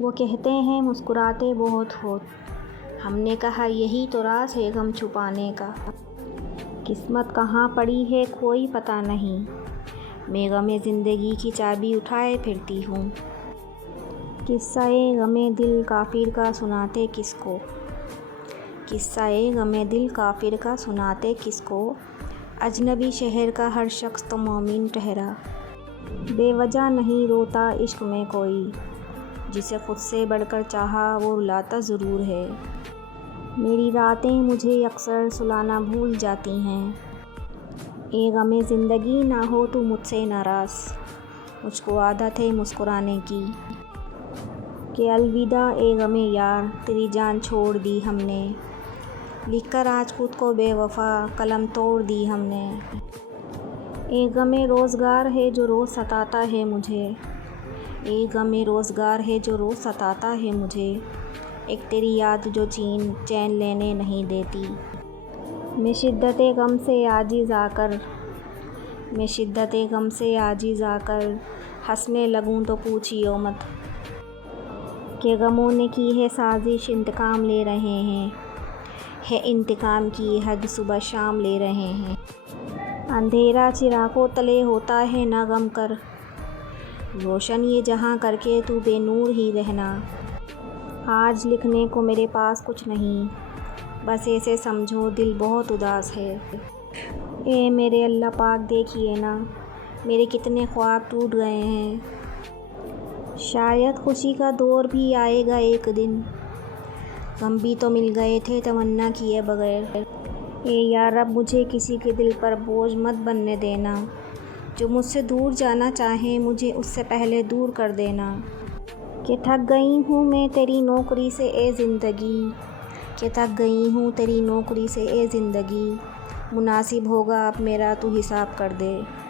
वो कहते हैं मुस्कुराते बहुत हो। हमने कहा यही तो राज है गम छुपाने का। किस्मत कहाँ पड़ी है कोई पता नहीं। मैं गमे ज़िंदगी की चाबी उठाए फिरती हूँ। किस्सा-ए गमे दिल काफिर का सुनाते किसको। किस्सा-ए गमे दिल काफिर का सुनाते किसको। अजनबी शहर का हर शख्स तो मोमिन ठहरा। बेवजह नहीं रोता इश्क में कोई। जिसे खुद से बढ़कर चाहा वो रुलाता ज़रूर है। मेरी रातें मुझे अक्सर सुलाना भूल जाती हैं। ए गमे ज़िंदगी ना हो तू मुझसे नाराज़। मुझको आदत है मुस्कुराने की। कि अलविदा ए गमे यार तेरी जान छोड़ दी हमने। लिखकर आज खुद को बेवफा कलम तोड़ दी हमने। ए गमे रोज़गार है जो रोज़ सताता है मुझे। ए गमे रोज़गार है जो रोज़ सताता है मुझे। एक तेरी याद जो चैन लेने नहीं देती। मैं शिद्दते गम से आजिज़ आकर हंसने लगूं तो पूछियो मत। कि गमों ने की है साजिश इंतकाम ले रहे हैं। है इंतकाम की हद सुबह शाम ले रहे हैं। अंधेरा चिरागों तले होता है ना गम कर। रोशन ये जहां करके तू बेनूर ही रहना। आज लिखने को मेरे पास कुछ नहीं। बस ऐसे समझो दिल बहुत उदास है। ए मेरे अल्लाह पाक देखिए ना मेरे कितने ख्वाब टूट गए हैं। शायद खुशी का दौर भी आएगा एक दिन। गम भी तो मिल गए थे तमन्ना किए बगैर। ए यार अब मुझे किसी के दिल पर बोझ मत बनने देना। जो मुझसे दूर जाना चाहे मुझे उससे पहले दूर कर देना। कि थक गई हूँ मैं तेरी नौकरी से ए ज़िंदगी। कि थक गई हूँ तेरी नौकरी से ए ज़िंदगी। मुनासिब होगा अब मेरा तू हिसाब कर दे।